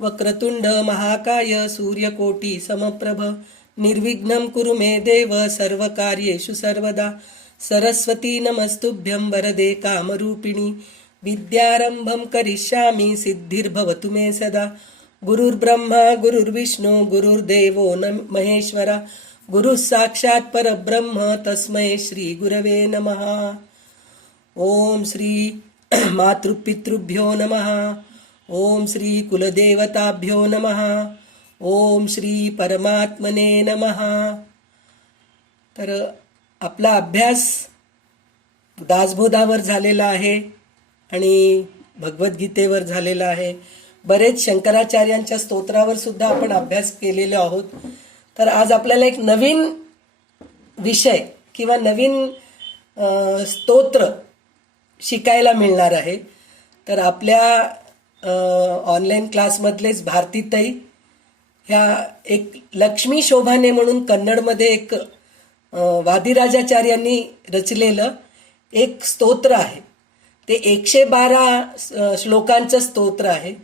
वक्रतुंड महाकाय सूर्यकोटी समप्रभ निर्विघ्नं कुरु मे देव सर्वकार्येषु सर्वदा सरस्वती नमस्तुभ्यं वरदे कामरूपिणी विद्यारंभं करिष्यामि सिद्धिर्भवतु मे सदा गुरुर्ब्रह्मा गुरुर्विष्णु गुरुर्देवो महेश्वरा गुरुः साक्षात् परब्रह्म तस्मै श्री गुरवे नमः। ओम श्री मातृपितृभ्यो नमः। ओम श्री कुलदेवताभ्यो नमः। ओम श्री परमात्मने नमः। तर आपला अभ्यास दासबोधावर झालेला आहे आणि भगवद्गीतेवर झालेला आहे। बरेच शंकराचार्यांच्या स्तोत्रावर सुद्धा आपण अभ्यास केलेले आहोत। तर आज आपल्याला एक नवीन विषय किंवा नवीन स्तोत्र शिकायला मिळणार आहे। तर आपल्या ऑनलाईन क्लासमधलेच भारतीताई ह्या एक लक्ष्मी शोभाने म्हणून कन्नडमध्ये एक वादिराजाचार्यांनी रचलेलं एक स्तोत्र आहे। ते 112 श्लोकांचं स्तोत्र आहे।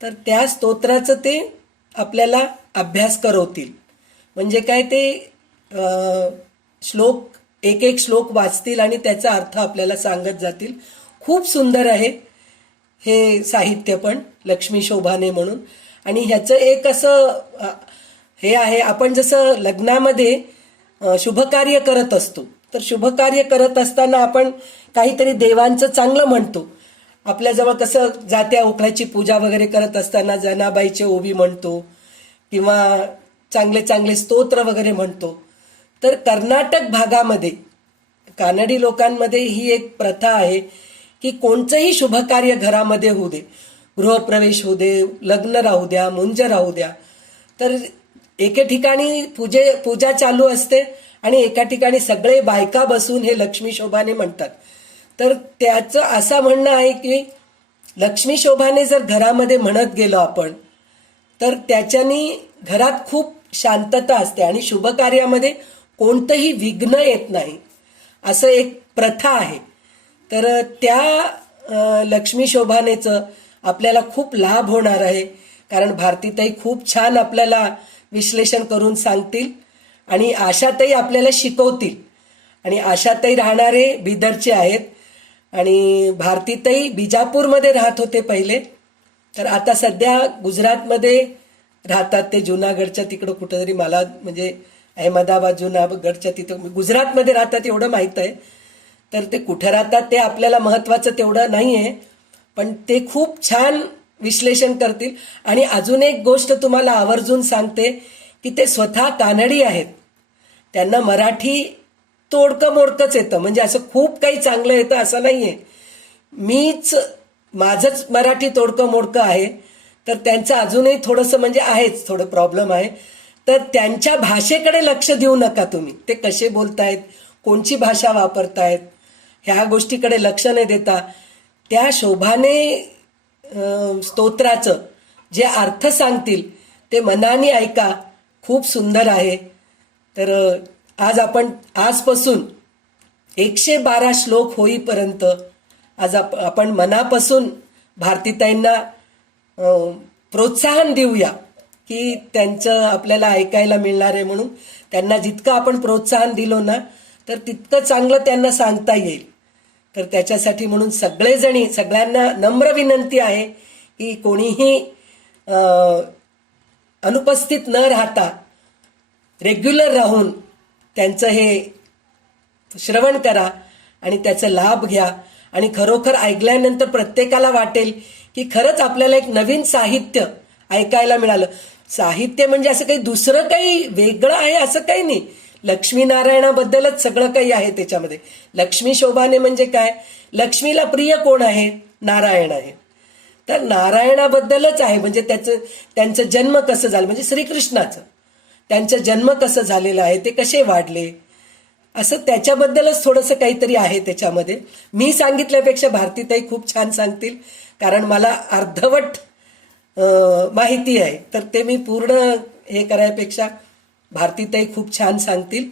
तर त्या स्तोत्राचं ते आपल्याला अभ्यास करवतील। म्हणजे काय ते श्लोक एक श्लोक वाचतील आणि त्याचा अर्थ आपल्याला सांगत जातील। खूप सुंदर आहे हे साहित्य पण लक्ष्मी शोभाने म्हणून। आणि ह्याचं एक असं हे आहे, आपण जसं लग्नामध्ये शुभकार्य करत असतो तर शुभकार्य करत असताना आपण काहीतरी देवांचं चांगलं म्हणतो। आपल्याजवळ कसं जात्या उखळ्याची पूजा वगैरे करत असताना जनाबाईचे ओवी म्हणतो किंवा चांगले चांगले स्तोत्र वगैरे म्हणतो। तर कर्नाटक भागामध्ये कानडी लोकांमध्ये ही एक प्रथा आहे की कोणतंही शुभकार्य घरामध्ये होऊ दे, गृहप्रवेश होऊ दे, लग्न राहू द्या, मुंज राहू द्या, तर एके ठिकाणी पूजा चालू असते आणि एका ठिकाणी सगळे बायका बसून हे लक्ष्मी शोभाने म्हणतात। तर त्याचं असं म्हणणं आहे की लक्ष्मी शोभाने जर घरामध्ये म्हणत गेलो आपण तर त्याच्यानी घरात खूप शांतता असते आणि शुभकार्यामध्ये कोणतंही विघ्न येत नाही, असं एक प्रथा आहे। तर त्या लक्ष्मी शोभानेचं आपल्याला खूप लाभ होणार आहे, कारण भारतीताई खूप छान आपल्याला विश्लेषण करून सांगतील आणि आशाताई आपल्याला शिकवतील। आणि आशाताई राहणारे बिदरचे आहेत आणि भारतीताई बिजापूरमध्ये राहत होते पहिले, तर आता सध्या गुजरातमध्ये राहतात। ते जुनागडच्या तिकडं कुठंतरी, मला म्हणजे अहमदाबाद जुनागडच्या तिथं गुजरातमध्ये राहतात एवढं माहीत आहे। तर ते कुठं राहतात ते आपल्याला महत्त्वाचं तेवढं नाही आहे, पण ते खूप छान विश्लेषण करतील। आणि अजून एक गोष्ट तुम्हाला आवर्जून सांगते की ते स्वतः कानडी आहेत, त्यांना मराठी तोडकं मोडकंच येतं, म्हणजे असं खूप काही चांगलं येतं असं नाही आहे। माझंच मराठी तोडकं मोडकं आहे, तर त्यांचं अजूनही थोडंसं म्हणजे आहेच, थोडं प्रॉब्लेम आहे। तर त्यांच्या भाषेकडे लक्ष देऊ नका तुम्ही, ते कसे बोलतायत, कोणची भाषा वापरतायत, ह्या गोष्टीकडे लक्ष न देता त्या शोभाने स्तोत्राचं जे अर्थ सांगतील ते मनाने ऐका, खूप सुंदर आहे। तर आज आजपासून 112 श्लोक होईपर्यंत आज आपण मनापासून भारतीताईंना प्रोत्साहन देऊया की त्यांचं आपल्याला ऐकायला मिळणार आहे म्हणून। त्यांना जितकं आपण प्रोत्साहन दिलो ना तर तितकं चांगलं त्यांना सांगता येईल। तर त्याच्यासाठी म्हणून सगळ्यांना नम्र विनंती आहे की कोणीही अनुपस्थित न राहता रेग्युलर राहून त्यांचं हे श्रवण करा आणि त्याचा लाभ घ्या। आणि खरोखर ऐकल्यानंतर प्रत्येकाला वाटेल की खरंच आपल्याला एक नवीन साहित्य ऐकायला मिळालं। साहित्य म्हणजे असं काही दुसरं काही वेगळं आहे असं काही नाही, लक्ष्मीनारायणाबद्दलच सगळं काही आहे त्याच्यामध्ये। लक्ष्मी शोभाने म्हणजे काय, लक्ष्मीला प्रिय कोण आहे, नारायण आहे। तर नारायणाबद्दलच आहे, म्हणजे त्यांचं जन्म कसं झालं, म्हणजे श्रीकृष्णाचं त्यांचा जन्म कसं झालेला आहे, ते कसे वाढले, असं त्याच्याबद्दलच थोडंसं काहीतरी आहे त्याच्यामध्ये। मी सांगितल्यापेक्षा भारतीताई खूप छान सांगतील, कारण मला अर्धवट माहिती आहे। तर ते मी पूर्ण हे करायपेक्षा भारतीताई खूप छान सांगतील।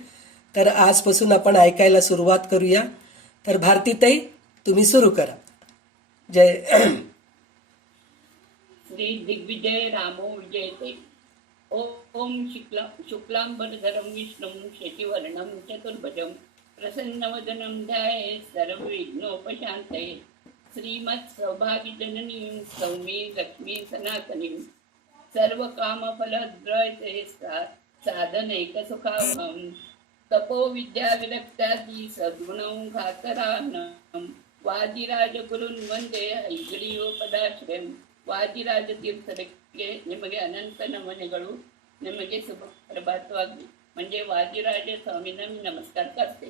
तर आजपासून आपण ऐकायला सुरुवात करूया। तर भारतीताई तुम्ही सुरू करा। जय श्री दिग्विजय रामो विजयते। ओम शुक्लांबरधरं विष्णुं शशिवर्णं चतुर्भुजं प्रसन्नवदनं ध्यायेत् सर्वविघ्नोपशान्तये। श्रीमत्सौभाग्यजननीं सौम्ये लक्ष्मी सनातनीं सर्वकामफलद्रयते साधनैकसुखावहं। तपो विद्याविरक्तादि सद्गुणं घातरानं ವಾದಿರಾಜಗುರುನ್ ವಂದೇ ಹೈಗ್ರೀವಪದಾಶ್ರಯಂ। ವಾದಿರಾಜ ತೀರ್ಥರಿಗೆ ನಿಮಗೆ ಅನಂತ ನಮನೆಗಳು, ನಿಮಗೆ ಶುಭ ಪ್ರಭಾತವಾಗಲಿ. म्हणजे वादिराज स्वामींना मी नमस्कार करते.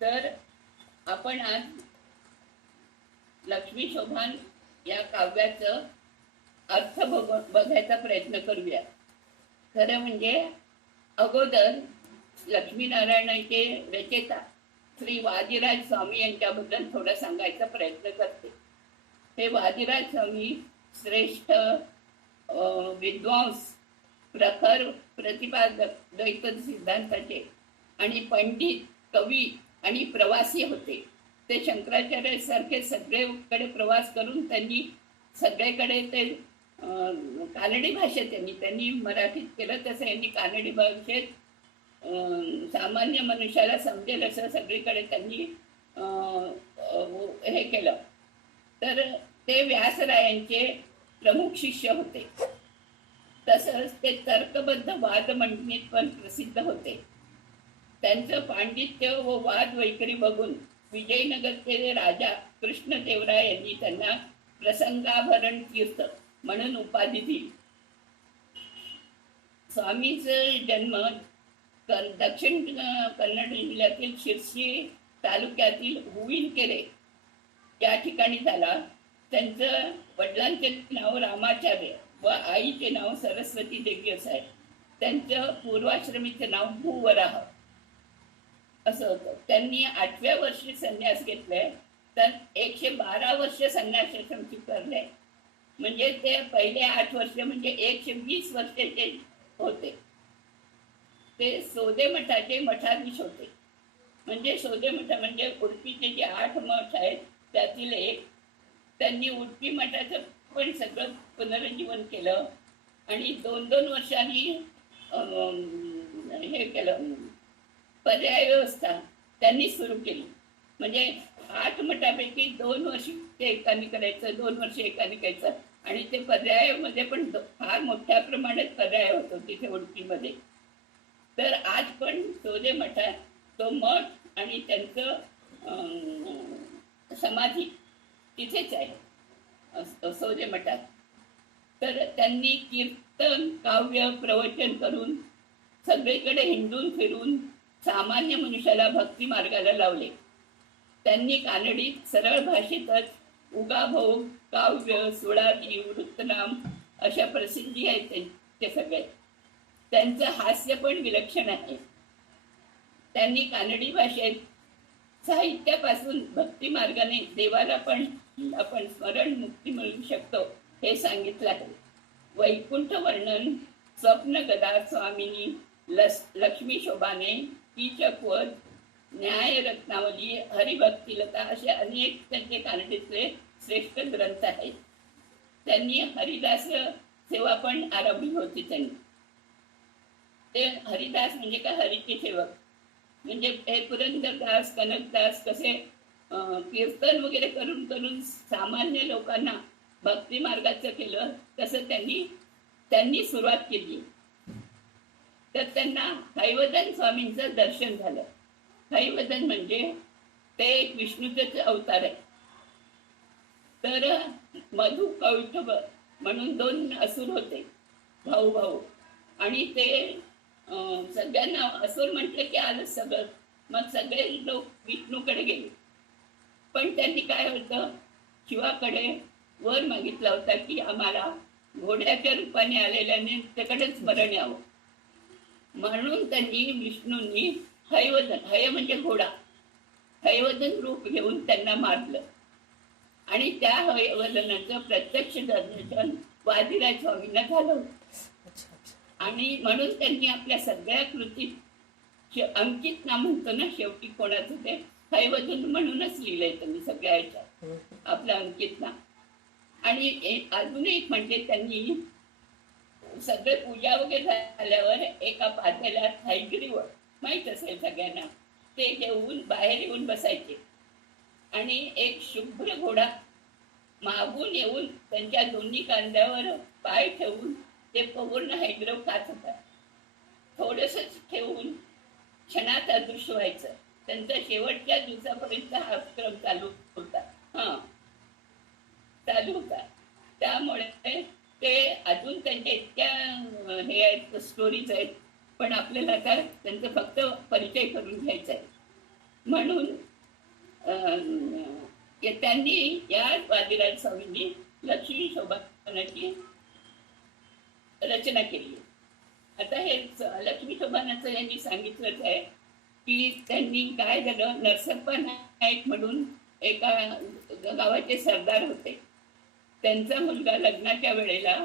तर आपण आज लक्ष्मी शोभान या काव्याचं अर्थ बघायचा प्रयत्न करूया. खरं म्हणजे अगोदर लक्ष्मीनारायणाचे रचयिता श्री वादिराज स्वामी यांच्याबद्दल थोडं सांगायचा प्रयत्न करते. हे वादिराज स्वामी श्रेष्ठ विद्वांस, प्रखर प्रतिपादक द्वैत सिद्धांताचे आणि पंडित, कवी आणि प्रवासी होते. ते शंकराचार्य सारखे सगळीकडे प्रवास करून त्यांनी सगळीकडे ते कानडी भाषेत त्यांनी मराठीत केलं, तसं यांनी कानडी भाषेत सामान्य मनुष्याला समजेल असं सगळीकडे त्यांनी हे केलं. तर ते व्यासरायांचे प्रमुख शिष्य होते. तसंच ते तर्कबद्ध वाद मंडणीत पण प्रसिद्ध होते. त्यांचं पांडित्य व वाद वैखरी बघून विजयनगरचे राजा कृष्णदेवराय यांनी त्यांना प्रसंगाभरण तीर्थ म्हणून उपाधी दिली. स्वामीचा जन्म दक्षिण कन्नड जिल्ह्यातील शिर्सी तालुक्यातील हुविनकेरे या ठिकाणी झाला. त्यांचं वडिलांचे नाव रामाचार्य व आईचे नाव सरस्वती देवी असं आहे. त्यांचं पूर्वाश्रमीचे नाव भूवराह असं होतं. त्यांनी 8व्या वर्षी संन्यास घेतलाय, तर 112 वर्ष संन्यासाश्रम स्वीकारले. म्हणजे ते पहिले 8 वर्ष म्हणजे 120 वर्षाचे होते. ते सोदे मठाचे मठाधीश होते. म्हणजे सोदे मठ म्हणजे उडपीचे जे 8 मठ आहेत त्यातील एक. त्यांनी उडपी मठाचं पण सगळं पुनरुज्जीवन केलं आणि 2-2 वर्षांनी हे केलं, पर्याय व्यवस्था त्यांनी सुरू केली. म्हणजे 8 मठापैकी 2 वर्ष ते एकाने करायचं, 2 वर्ष एकाने करायचं आणि ते पर्यायामध्ये पण फार मोठ्या प्रमाणात पर्याय होतो तिथे उडपीमध्ये. तर आज पण सोदे मठात तो मठ आणि त्यांचं समाधी तिथेच आहे सोदे मठात. तर त्यांनी कीर्तन, काव्य, प्रवचन करून सगळीकडे हिंडून फिरून सामान्य मनुष्याला भक्ती मार्गाला लावले. त्यांनी कानडीत सरळ भाषेतच उगाभोग, काव्य, सुळादी, वृत्तनाम अशा प्रसिद्धी आहेत ते सगळे. त्यांचं हास्य पण विलक्षण आहे. त्यांनी कानडी भाषेत साहित्यापासून भक्ती मार्गाने देवाला पण आपण स्मरण मुक्ती मिळवू शकतो हे सांगितलं आहे. वैकुंठ वर्णन, स्वप्न गदा स्वामिनी, लक्ष्मी शोभाने, कीचकवध, न्याय रत्नावली, हरिभक्तिलता असे अनेक त्यांचे कानडीतले श्रेष्ठ ग्रंथ आहेत. त्यांनी हरिदास सेवा पण आरंभली होती. त्यांनी ते हरिदास म्हणजे काय, हरीचे सेवक. म्हणजे हे पुरंदरदास, कनकदास कसे कीर्तन वगैरे करून करून सामान्य लोकांना भक्ती मार्गाचं केलं, तसं त्यांनी सुरुवात केली. तर त्यांना हैवदन स्वामींचं दर्शन झालं. हैवदन म्हणजे ते एक विष्णूचेच अवतार आहे. तर मधु कौटुंब म्हणून 2 असुर होते, भाऊ भाऊ. आणि ते सगळ्यांना असुर म्हटलं की आलं सगळं. मग सगळे लोक विष्णूकडे गेले. पण त्यांनी काय होतं, शिवाकडे वर मागितला होता की आम्हाला घोड्याच्या रूपाने आलेल्याने त्याकडेच स्मरण यावं. म्हणून त्यांनी विष्णूंनी हैवदन, हय म्हणजे घोडा, हैवदन रूप घेऊन त्यांना मारलं. आणि त्या हैवदनाचं प्रत्यक्ष दर्शन वादिराज स्वामींना झालं. आणि म्हणून त्यांनी आपल्या सगळ्या कृतीत अंकित नाम म्हणतो ना शेवटी कोणाचं, ते हैवदन म्हणूनच लिहिलंय त्यांनी सगळ्या ह्याच्यात आपलं अंकित नाम. आणि अजून एक म्हणजे त्यांनी सगळे पूजा वगैरे झाल्यावर एका पातेल्यात हयग्रीव माहित असेल सगळ्यांना, ते घेऊन बाहेर येऊन बसायचे आणि एक शुभ्र घोडा मागून येऊन त्यांच्या दोन्ही कांद्यावर पाय ठेवून ते पूर्ण हयग्रीव खात होता. थोडंसंच ठेवून क्षणात अदृश्य व्हायचं. त्यांचा शेवटच्या दिवसापर्यंत हा क्रम चालू होता. त्यामुळे ते अजून त्यांच्या इतक्या हे आहेत, स्टोरीज आहेत, पण आपल्याला आता त्यांचा फक्त परिचय करून घ्यायचा आहे. म्हणून त्यांनी या वादिराज स्वामींनी लक्ष्मी शोभानाची रचना केली. आता हे लक्ष्मी शोभानाचं यांनी सांगितलंच आहे की त्यांनी काय झालं, नरसप्पा नाईक म्हणून एका गावाचे सरदार होते. त्यांचा मुलगा लग्नाच्या वेळेला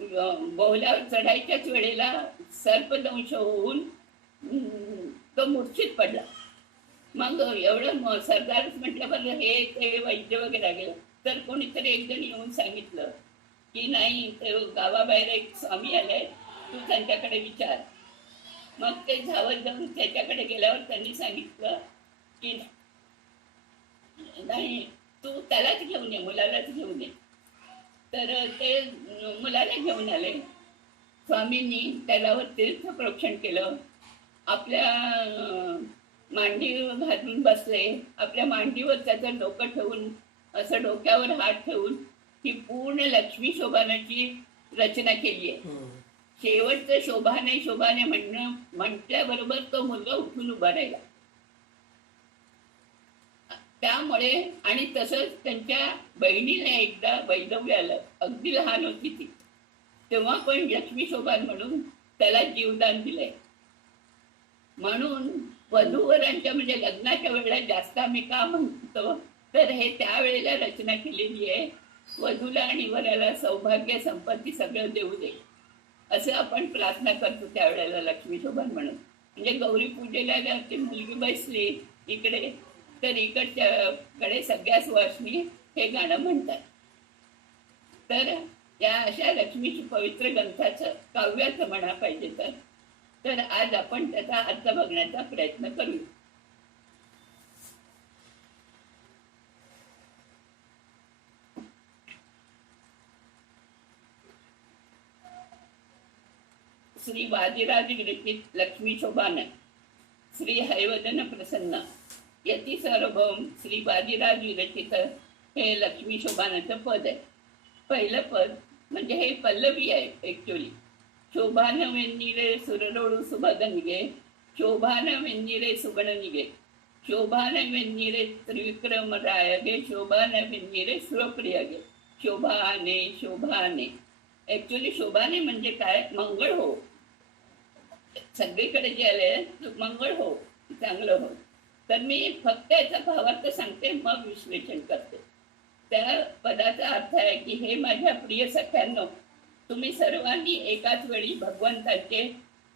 बोहल्यावर चढायच्याच वेळेला सर्पदंश होऊन तो मूर्छित पडला. मग एवढं सरदारच म्हटल्याबरोबर हे ते वैद्य वगैरे गेलं, तर कोणीतरी एक जण येऊन सांगितलं की नाही, ते गावाबाहेर एक स्वामी आले, तू त्यांच्याकडे विचार. मग ते धावत जाऊन त्याच्याकडे गेल्यावर त्यांनी सांगितलं की नाही, तू त्यालाच घेऊन ये, मुलालाच घेऊन ये. तर ते मुलाला घेऊन आले. स्वामींनी त्याला तीर्थ प्रोक्षण केलं, आपल्या मांडीवर घालून बसले, आपल्या मांडीवर त्याचं डोकं ठेवून, असं डोक्यावर हात ठेवून ही पूर्ण लक्ष्मी शोभानाची रचना केली आहे. शेवटचं शोभाने शोभाने म्हटल्याबरोबर तो मुलगा उठून उभा राहिला. त्यामुळे आणि तसंच त्यांच्या बहिणीने एकदा वैधव्य आलं, अगदी लहान होती ती, तेव्हा पण लक्ष्मी शोभान म्हणून त्याला जीवदान दिलंय. म्हणून वधूवरांच्या म्हणजे लग्नाच्या वेळेला जास्त आम्ही का म्हणतो, तर हे त्यावेळेला रचना केलेली आहे, वधूला आणि वराला सौभाग्य संपत्ती सगळं देऊ दे असं आपण प्रार्थना करतो त्यावेळेला लक्ष्मी शोभान म्हणून. म्हणजे गौरी पूजेला ती मुलगी बसली इकडे, तर इकडच्याकडे सगळ्या सुवासिनी हे गाणं म्हणतात. तर या अशा लक्ष्मीची पवित्र ग्रंथाचं काव्याचं म्हणा पाहिजे तर आज आपण त्याचा अर्थ बघण्याचा प्रयत्न करू. श्री वादिराज विरचित लक्ष्मी शोभान, श्री हैवदन प्रसन्न यती सार्वभौम श्री वादिराज विरचित हे लक्ष्मी शोभानाचं पद आहे. पहिलं पद म्हणजे हे पल्लवी आहे ऍक्च्युली. शोभान वेन्निरे सुररोडू सुभगनिगे, शोभान वेन्निरे सुगणनिगे, शोभान वेन्निरे त्रिविक्रम रायगे, शोभान वेन्निरे सुरप्रियगे. शोभाने शोभाने ऍक्च्युली शोभाने म्हणजे काय, मंगळ हो. सगळीकडे जे आले मंगळ हो, चांगलं हो. तर मी फक्त याचा भावार्थ सांगते, मग विश्लेषण करते. त्या पदाचा अर्थ आहे की हे माझ्या प्रिय सख्यांनो, तुम्ही सर्वांनी एकाच वेळी भगवंताचे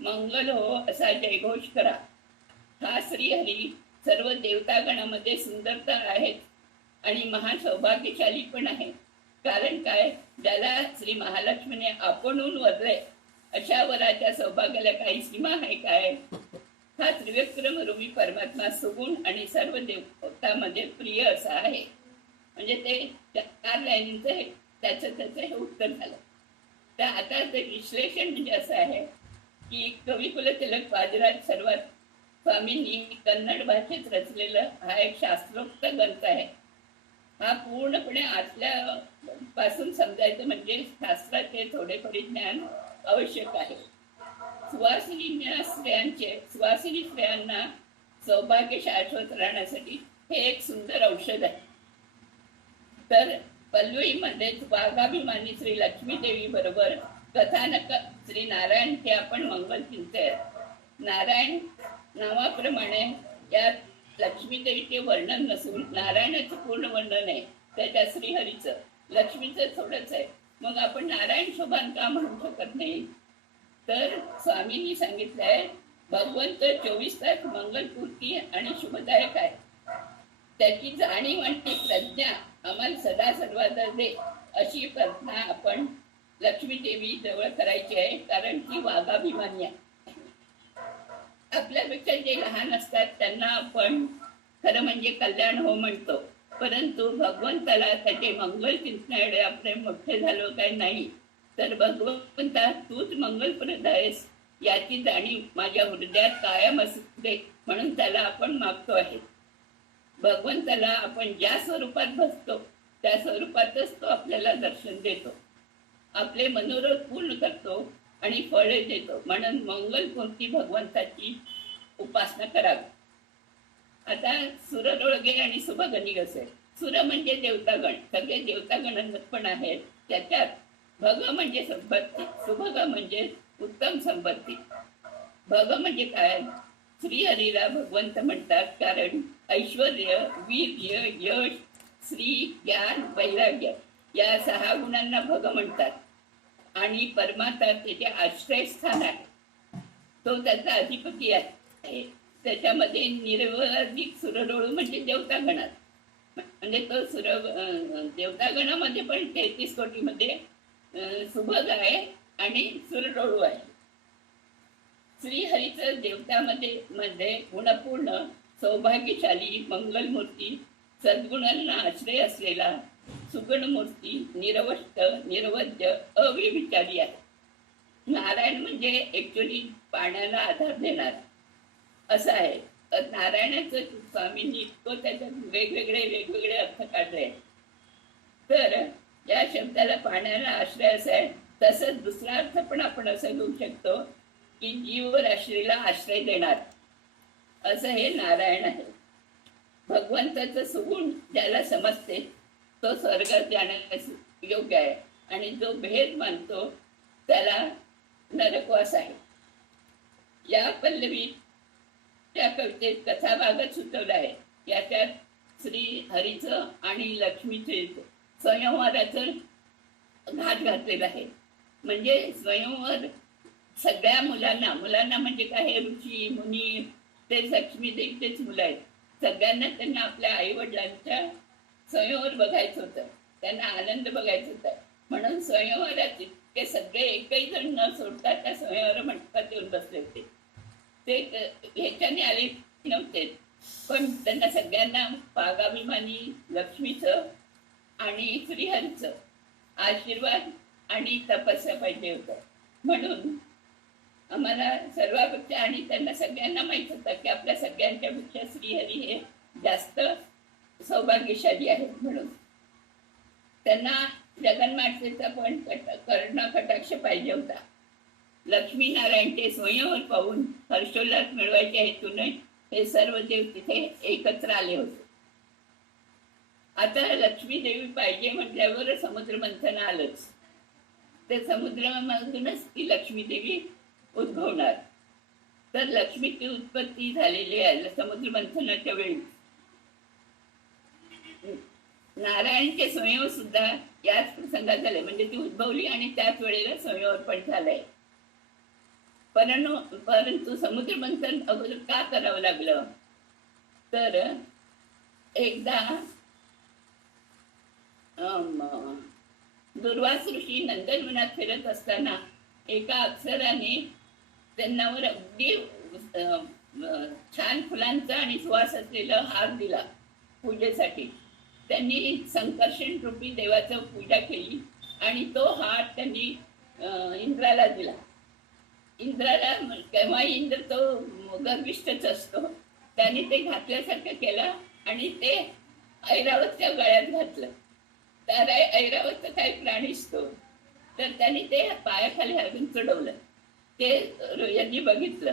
मंगल हो असा जयघोष करा. हा श्रीहरी सर्व देवतागणामध्ये सुंदरता आहेत आणि महासौभाग्यशाली पण आहे. कारण काय, ज्याला श्री महालक्ष्मीने आपणहून वरले अशा वराच्या सौभाग्याला काही सीमा आहे काय. हा त्रिविक्रम रूपी परमात्मा सुगुण आणि सर्व देवतामध्ये प्रिय असा आहे. म्हणजे ते 4 लाईनींचं त्याचं हे उत्तर झालं. तर आता ते विश्लेषण म्हणजे असं आहे की कविकुलतिलक वादिराज सर्वात स्वामींनी कन्नड भाषेत रचलेलं हा एक शास्त्रोक्त ग्रंथ आहे. हा पूर्णपणे आतल्या पासून समजायचं म्हणजे शास्त्राचे थोडेफार ज्ञान आवश्यक आहे. सुवासिनी स्त्रियांना सौभाग्य शाश्वत राहण्यासाठी हे एक सुंदर औषध आहे. तर पल्लवीमध्ये वाघाभिमानी श्री लक्ष्मी देवी बरोबर कथानक श्री नारायण हे आपण मंगल चिंते. नारायण नावाप्रमाणे यात लक्ष्मी देवीचे वर्णन नसून नारायणाचं पूर्ण वर्णन आहे, त्याच्या श्रीहरीचं. लक्ष्मीचं थोडंच आहे. मग आपण नारायण शोभान का म्हणू शकत नाही. तर स्वामींनी सांगितलंय भगवंत 24 मंगलपूर्ती आणि शुभदायक आहे. त्याची जाणीव आणि प्रज्ञा आम्हाला सदा सर्वादा दे अशी प्रार्थना आपण लक्ष्मी देवी जवळ करायची आहे, कारण ती वाघाभिमानी आहे. आपल्यापेक्षा जे लहान असतात त्यांना आपण खरं म्हणजे कल्याण हो म्हणतो, परंतु भगवंताला त्याचे मंगल चिंतनाकडे आपण मोठे झालो काय नाही, तर भगवंता तूच मंगलप्रद आहेस याची जाणीव माझ्या हृदयात कायम असू दे म्हणून त्याला आपण मागतो आहे. भगवंताला आपण ज्या स्वरूपात बसतो त्या स्वरूपातच तो आपल्याला दर्शन देतो, आपले मनोरथ पूर्ण करतो आणि फळे देतो. म्हणून मंगलमूर्ती भगवंताची उपासना करावी. आता सुरडोळगे आणि शुभगणी असेल. सुर म्हणजे देवतागण, सगळे देवतागण पण आहेत. त्याच्यात भग म्हणजे संपत्ती, शुभग म्हणजे उत्तम संपत्ती. भग म्हणजे काय? श्रीहरीला भगवंत म्हणतात कारण ऐश्वर्य, वीर्य, यश, श्री, ज्ञान, वैराग्य या 6 गुणांना भग म्हणतात. आणि परमात्मा त्याचे आश्रयस्थान आहे, तो त्याचा अधिपती आहे. त्याच्यामध्ये निर्वाधिक सुरडोळू म्हणजे देवतागणात, म्हणजे तो देवतागणामध्ये पण 33 कोटीमध्ये सुभग आहे आणि सुरडोळू आहे. श्रीहरीचं देवतामध्ये गुणपूर्ण, सौभाग्यशाली, मंगलमूर्ती, सद्गुणांना आश्रय असलेला, सुगुणमूर्ती, निरवष्ट, निर्वज्य, अव्यभिचारी आहे. नारायण म्हणजे ऍक्च्युली पाण्याला आधार देणार असं आहे. नारायणाचं स्वामींनी इतकं त्याच्यात वेगवेगळे अर्थ काढले. तर या शब्दाला पाण्याला आश्रय असा आहे. तसंच दुसरा अर्थ पण आपण असं घेऊ शकतो की जीवराशीला आश्रय देणार असं हे नारायण आहे. भगवंताचं सुगुण ज्याला समजते तो स्वर्गात जाण्यास योग्य आहे, आणि जो भेद मानतो त्याला नरकवास आहे. या पल्लवीत त्या कवितेत कथाभागच सुचवला आहे. याच्यात श्री हरीचं आणि लक्ष्मीचे स्वयंवराचं घाट घातलेला आहे. म्हणजे स्वयंवर सगळ्या मुलांना म्हणजे काय, हे ऋषी मुनी ते लक्ष्मी देवीचेच मुलं आहेत. सगळ्यांना त्यांना आपल्या आई वडिलांच्या स्वयंवर बघायचं होतं, त्यांना आनंद बघायचा होता. म्हणून स्वयंवरात इतके सगळे एकही जण न सोडता त्या स्वयंवर मंडपात येऊन बसले होते. ते ह्याच्याने आले नव्हते, पण त्यांना सगळ्यांना पागाभिमानी लक्ष्मीचं आणि श्रीहरीचं आशीर्वाद आणि तपस्या पाहिजे होतं. म्हणून आम्हाला सर्वापेक्षा आणि त्यांना सगळ्यांना माहित होतं की आपल्या सगळ्यांच्या पेक्षा श्रीहरी हे जास्त सौभाग्यशाली आहेत. म्हणून त्यांना जगन्मातेचा पण कर्ण कटाक्ष पाहिजे होता. लक्ष्मी नारायणचे स्वयंवर पाहून हर्षोल्लास मिळवायच्या हेतूने हे सर्व देव तिथे एकत्र आले होते. आता लक्ष्मी देवी पाहिजे म्हटल्यावर समुद्र मंथन आलंच. ते समुद्रामधूनच ती लक्ष्मी देवी उद्भवणार. तर लक्ष्मीची उत्पत्ती झालेली आहे समुद्र मंथनाच्या वेळी. नारायणचे स्वयंवर सुद्धा याच प्रसंगात झाले, म्हणजे ती उद्भवली आणि त्याच वेळेला स्वयंवर पण झालंय. परंतु समुद्र मंथन अगोदर का करावं लागलं, तर एकदा दुर्वास ऋषी नंदनवनात फिरत असताना एका अप्सराने त्यांनावर अगदी छान फुलांचा आणि सुवास असलेला हार दिला पूजेसाठी. त्यांनी संकर्षण रूपी देवाचं पूजा केली आणि तो हार त्यांनी इंद्राला दिला. इंद्राला केव्हा इंद्र तो गर्विष्ठच असतो, त्याने ते घातल्यासारखं केलं आणि ते ऐरावतच्या गळ्यात घातलं. तर ऐरावत काही प्राणीच तो, तर त्यांनी ते पायाखाली हलवून चढवलं. ते यांनी बघितलं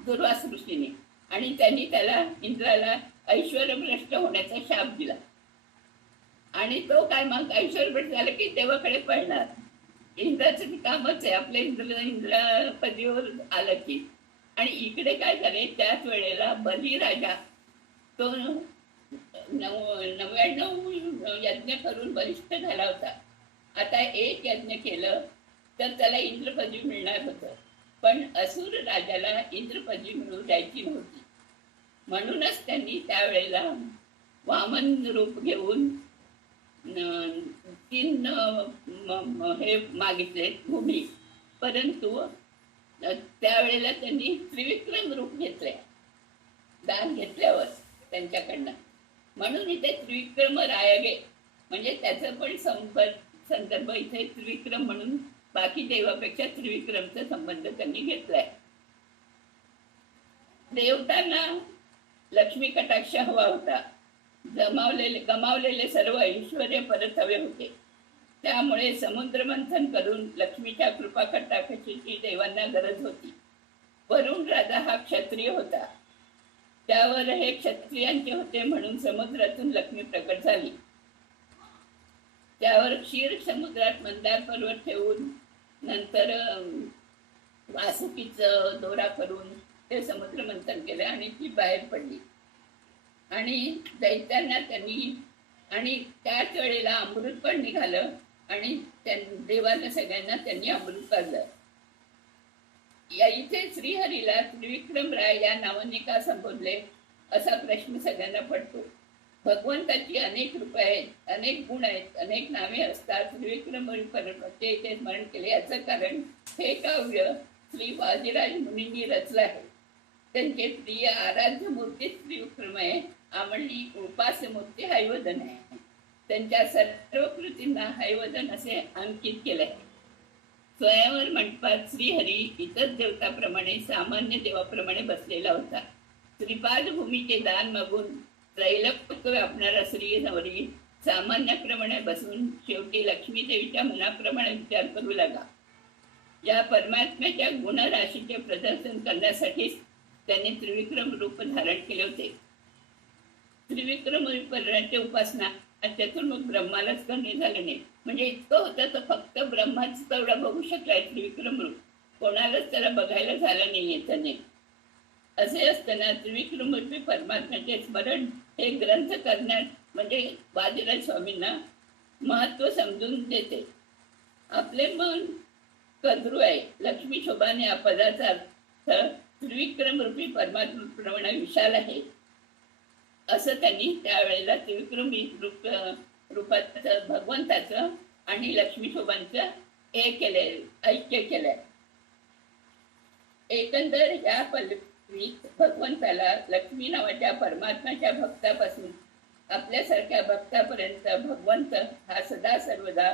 दुर्वास ऋषीने, आणि त्यांनी त्याला इंद्राला ऐश्वर्यभ्रष्ट होण्याचा शाप दिला. आणि तो काय मग ऐश्वर्यभ्रष्ट झाला की देवाकडे पळणार. इंद्राचं कामच आहे आपल्या इंद्रापदीवर आलं की. आणि इकडे काय झाले, त्याच वेळेला बली राजा तो 99 यज्ञ करून बलिष्ठ झाला होता. आता एक यज्ञ केलं तर त्याला इंद्रपदवी मिळणार होतं, पण असुर राजाला इंद्रपदवी मिळू द्यायची नव्हती. म्हणूनच त्यांनी त्यावेळेला वामन रूप घेऊन तीन हे मागितले भूमी, परंतु त्यावेळेला त्यांनी त्रिविक्रम रूप घेतले दान घेतल्यावर त्यांच्याकडनं. म्हणून इथे त्रिविक्रम रायगे म्हणजे त्याचं पण संदर्भ इथे त्रिविक्रम म्हणून बाकी देवापेक्षा त्रिविक्रमचा संबंध त्यांनी घेतलाय. देवतांना लक्ष्मी कटाक्ष हवा होता. गमावलेले सर्व ऐश्वर्य परत हवे होते. त्यामुळे समुद्र मंथन करून लक्ष्मीच्या कृपा कटाक्षाची देवांना गरज होती. वरुण राजा हा क्षत्रिय होता. त्यावर हे क्षत्रियांचे होते म्हणून समुद्रातून लक्ष्मी प्रकट झाली. त्यावर क्षीर समुद्रात मंदार पर्वत ठेवून नंतर वासुकीचं दोरा करून ते समुद्र मंथन केलं आणि ती बाहेर पडली. आणि दैत्यांना त्यांनी आणि त्याच वेळेला अमृत पण निघालं आणि देवांना सगळ्यांना त्यांनी अमृत पाजलं. या इथे श्रीहरीला त्रिविक्रम राय या नावाने का संबोधले असा प्रश्न सगळ्यांना पडतो. भगवंताची अनेक रूप आहेत, अनेक गुण आहेत, अनेक नावे असतात. त्रिविक्रम ते इथे स्मरण केले याचं कारण हे काव्य श्री वादिराज मुनींनी रचलं आहे. त्यांचे प्रिय आराध्य मूर्ती त्रिविक्रम आहे. आमळी उपास्य मूर्ती हैवदन आहे. त्यांच्या सर्व कृतींना हैवदन असे अंकित केले आहे. स्वयंवर मंडपात श्रीहरी इतर देवताप्रमाणे सामान्य देवाप्रमाणे बसलेला होता. श्रीपाद भूमीचे दान मागून त्रैलोक्य व्यापणारा श्रीहरी सामान्याप्रमाणे बसून शेवटी लक्ष्मी देवीच्या मनाप्रमाणे विचार करू लागला. या परमात्म्याच्या गुणराशीचे प्रदर्शन करण्यासाठीच त्यांनी त्रिविक्रम रूप धारण केले होते. त्रिविक्रम रूपाची उपासना चतुर्मुख ब्रह्मालाच करणे झालं नाही. म्हणजे इतकं होतं तर फक्त ब्रह्माच तेवढा बघू शकलाय त्रिविक्रम रूप, कोणालाच त्याला बघायला झालं नाहीये त्याने. असे असताना त्रिविक्रम रूपी परमात्म्याचे स्मरण हे ग्रंथ करण्यात म्हणजे वादिराज स्वामींना महत्व समजून देते. आपले मन कद्रू आहे. लक्ष्मी शोभाने या पदाचा अर्थ त्रिविक्रम रूपी परमात्म्याप्रमाणे विशाल आहे असं त्यांनी त्यावेळेला त्रिविक्रम रूपाचं भगवंताचं आणि लक्ष्मी शोभांचं ऐक्य केलंय. एकंदर या पल्लवीत भगवंताला लक्ष्मी नावाच्या परमात्म्याच्या भक्तापासून आपल्यासारख्या भक्तापर्यंत भगवंत हा सदा सर्वदा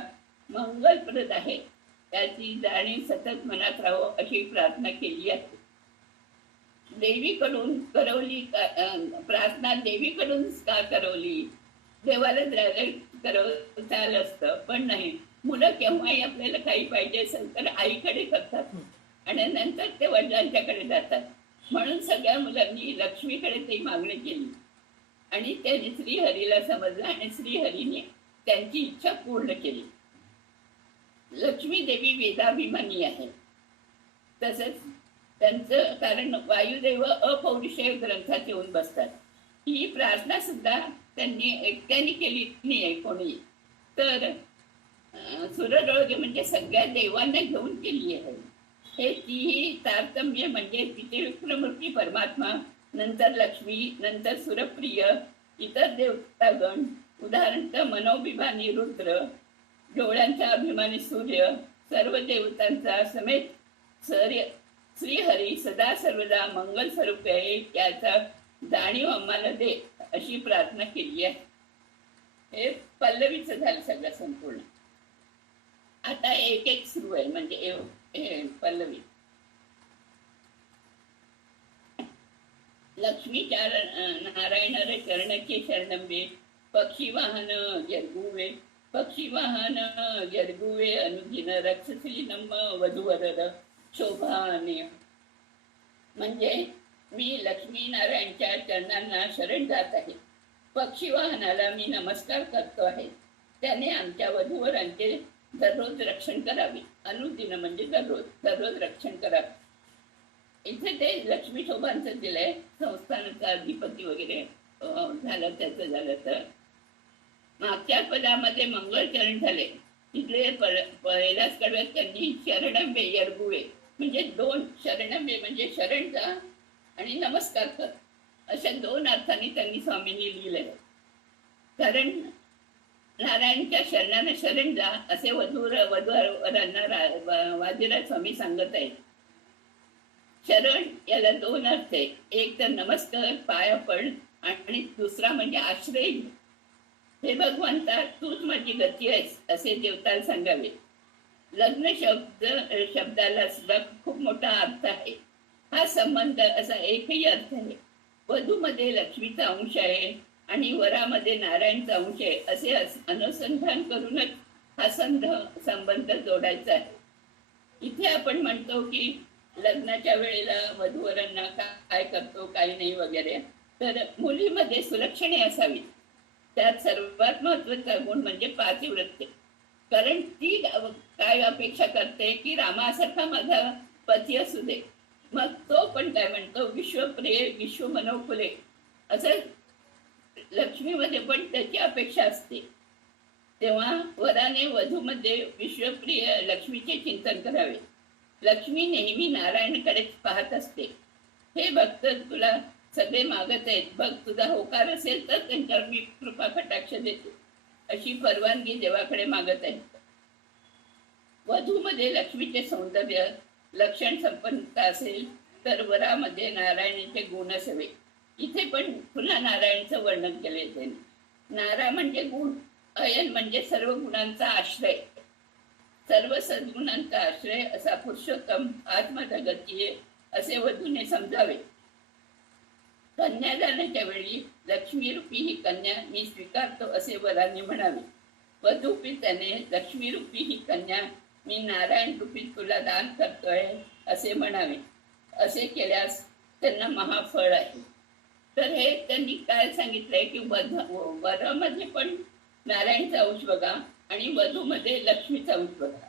मंगलप्रद आहे त्याची जाणीव सतत मनात राहो अशी प्रार्थना केली आहे. देवीकडून करवली प्रार्थना देवीकडून का करवली? देवाला करवता आलं असतं पण नाही. मुलं केव्हाही आपल्याला काही पाहिजे असेल तर आईकडे करतात आणि नंतर ते वडिलांच्याकडे जातात. म्हणून सगळ्या मुलांनी लक्ष्मीकडे ती मागणी केली आणि त्यांनी श्रीहरीला समजलं आणि श्रीहरीने त्यांची इच्छा पूर्ण केली. लक्ष्मी देवी वेदाभिमानी आहे. तसंच त्यांचं कारण वायुदेव अपौरुषेय ग्रंथात येऊन बसतात. ही प्रार्थना सुद्धा त्यांनी एकट्याने केली नाही कोणी, तर सुररोग म्हणजे सगळ्या देवांना घेऊन केली आहे. हे तीही तारतम्य म्हणजे त्रिविक्रमरूपी परमात्मा, नंतर लक्ष्मी, नंतर सुरप्रिय, इतर देवतागण, उदाहरणतः मनोभिमानी रुद्र, डोळ्यांचा अभिमानी सूर्य, सर्व देवतांचा समेत श्रीहरी सदा सर्वदा मंगल स्वरूप आहे याचा जाणीव आम्हाला दे अशी प्रार्थना केली आहे. हे पल्लवीचं झालं सगळं संपूर्ण. आता एक एक सुरू आहे म्हणजे पल्लवी. लक्ष्मी नारायण रे चरणके शरणंबे, पक्षी वाहन यर्गुवे, पक्षी वाहन यर्गुवे अनुदिन रक्षसी नम वधूवर शोभाने. म्हणजे मी लक्ष्मी नारायणच्या चरणांना शरण जात आहे. पक्षी वाहनाला मी नमस्कार करतो आहे. त्याने आमच्या वधूवरांचे दररोज रक्षण करावे. अनुदिन म्हणजे दररोज रक्षण करावे. इथे ते लक्ष्मी शोभांचं दिलंय. संस्थानाचा अधिपती वगैरे झालं त्याचं झालं तर मागच्या पदामध्ये मंगळचरण झाले. तिथले पहिल्याच कडव्यात त्यांनी शरणंबे यर्गुवे म्हणजे दोन शरणंबे म्हणजे शरण जा आणि नमस्कार कर अशा दोन अर्थांनी त्यांनी स्वामींनी लिहिलंय. कारण नारायणच्या शरणाने शरण जा असे वधूवरांना वादिराज स्वामी सांगत आहेत. शरण याला दोन अर्थ आहे. एक तर नमस्कार, पाया पड, आणि दुसरा म्हणजे आश्रय. हे भगवंता तूच माझी गती आहेस असे देवताला सांगावे. लग्न शब्दाला सुद्धा खूप मोठा अर्थ आहे. हा संबंध असा एकही अर्थ आहे. वधूमध्ये लक्ष्मीचा अंश आहे आणि वरामध्ये नारायणचा अंश आहे असे अनुसंधान करूनच हा संबंध जोडायचा आहे. इथे आपण म्हणतो की लग्नाच्या वेळेला वधूवरांना काय करतो काय नाही वगैरे, तर मुलीमध्ये सुलक्षणे असावी. त्यात सर्वात महत्वाचा गुण म्हणजे पातिव्रत्य. कारण ती काय अपेक्षा करते की रामासारखा माझा पती असू दे. मग तो पण काय म्हणतो, विश्वप्रिय विश्व मनोकुले, असं लक्ष्मीमध्ये पण त्याची अपेक्षा असते. तेव्हा वराने वधूमध्ये विश्वप्रिय लक्ष्मीचे चिंतन करावे. लक्ष्मी नेहमी नारायणकडे पाहत असते. हे भक्त तुला सगळे मागत आहेत, बघ तुझा होकार असेल तर त्यांच्यावर मी कृपा कटाक्ष देतो अशी परवानगी देवाकडे मागत आहे. वधूमध्ये लक्ष्मीचे सौंदर्य लक्षण संपन्नता असेल तर वरामध्ये नारायणाचे गुण असावे. इथे पण पुन्हा नारायणचं वर्णन केले त्यांनी. नारा म्हणजे गुण, अयन म्हणजे सर्व गुणांचा आश्रय, सर्व सद्गुणांचा आश्रय असा पुरुषोत्तम आत्मजा गती आहे असे वधूने समजावे. कन्यादानाच्या वेळी लक्ष्मी रूपी ही कन्या मी स्वीकारतो असे वराने म्हणावे. वधूपी त्याने लक्ष्मी रूपी ही कन्या मी नारायण रूपी तुला दान करतोय असे म्हणावे. असे केल्यास त्यांना महाफळ आहे. तर हे त्यांनी काय सांगितलंय की वरामध्ये पण नारायणचा अंश बघा आणि वधूमध्ये लक्ष्मीचा अंश बघा.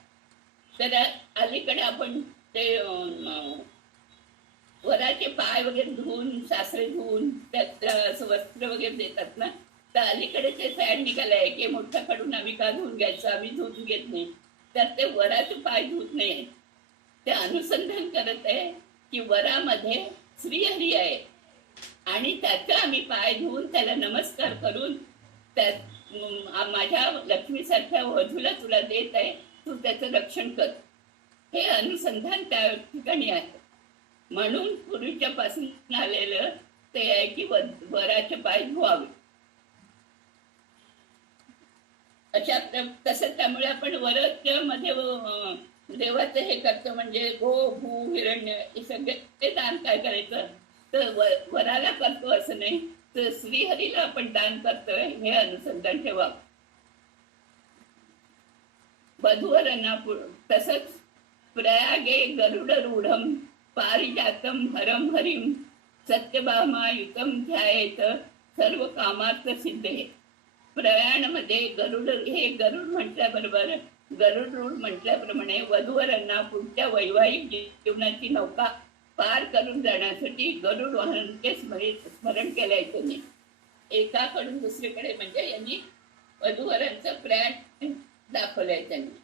तर अलीकडे आपण ते वराचे पाय वगैरे धुवून, सासरे धुवून त्यात असं वस्त्र वगैरे देतात ना, तर अलीकडे ते फॅड निघालाय की मोठ्याकडून आम्ही का धुवून घ्यायचं, आम्ही धुवून घेत नाही. तर ते वराचे पाय धुवत नाही. ते अनुसंधान करत आहे की वरामध्ये श्रीहरी आहे आणि त्याचा आम्ही पाय धुवून त्याला नमस्कार करून त्यात माझ्या लक्ष्मीसारख्या वधूला तुला देत आहे, तू त्याचं रक्षण कर. हे अनुसंधान त्या ठिकाणी आहे. म्हणून पूर्वीच्या पासून आलेलं ते आहे की वराचे पाय धुवावे. अशा तसं त्यामुळे आपण वराच्या मध्ये देवाचं हे करतो म्हणजे गो भू हिरण्य हे सगळे ते दान काय करायचं, तर वराला करतो असं नाही, तर श्रीहरीला आपण दान करतोय हे अनुसंधान ठेवा. वधूवरांना तसंच प्रयागे गरुड रूढम पारिजातम हरम हरिम सत्यभामायुतम ध्यायेत सर्व कामार्थ सिद्धे. प्रयाणामध्ये गरुड, हे गरुड म्हटल्याबरोबर गरुड रूढ म्हटल्याप्रमाणे वधूवरांना पुढच्या वैवाहिक जीवनाची नौका पार करून जाण्यासाठी गरुड वाहनाचे स्मरण केलंय त्यांनी. एकाकडून दुसरीकडे म्हणजे यांनी वधूवरांचं प्रयाण दाखवलंय त्यांनी.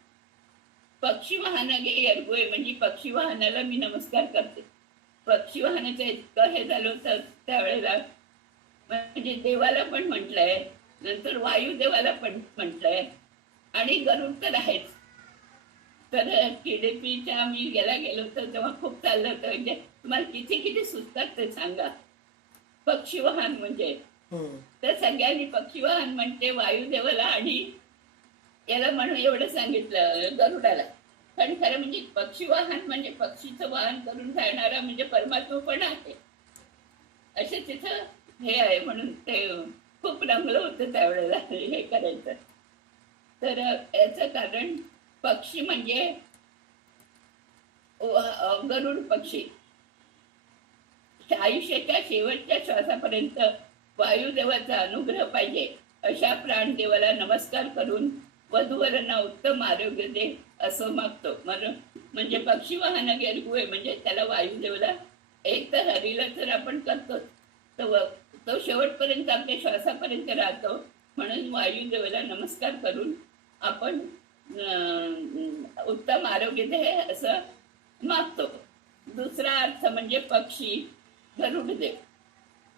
पक्षी वाहन गे यरगोय म्हणजे पक्षी वाहनाला मी नमस्कार करते. पक्षी वाहनाचं इतकं हे झालं होतं त्यावेळेला, म्हणजे देवाला पण म्हटलंय, नंतर वायुदेवाला पण म्हटलंय आणि गरुड तर आहेच. तर KDPच्या मी गेलो होतो तेव्हा खूप चाललं होतं. म्हणजे तुम्हाला किती किती सुचतात ते सांगा. पक्षी वाहन म्हणजे तर सगळ्यांनी पक्षी वाहन म्हणजे वायुदेवाला आणि याला म्हणून एवढं सांगितलं गरुडाला. पण खरं म्हणजे पक्षी वाहन म्हणजे पक्षीचं वाहन करून जाणारा म्हणजे परमात्मा पण आहे असे तिथं हे आहे. म्हणून ते खूप रंगलं होतं त्यावेळेला हे करायचं. तर याचं कारण पक्षी म्हणजे गरुड पक्षी आयुष्याच्या शेवटच्या श्वासापर्यंत वायुदेवाचा अनुग्रह पाहिजे अशा प्राणदेवाला नमस्कार करून वधूवरांना उत्तम आरोग्य दे असं मागतो. म्हणजे पक्षी वाहन गेरगुए म्हणजे त्याला वायुदेवाला एक तर हरीला तर आपण करतो, तो शेवटपर्यंत आपल्या श्वासापर्यंत राहतो. म्हणून वायुदेवाला नमस्कार करून आपण उत्तम आरोग्य दे असं मागतो. दुसरा अर्थ म्हणजे पक्षी गरुडदेव.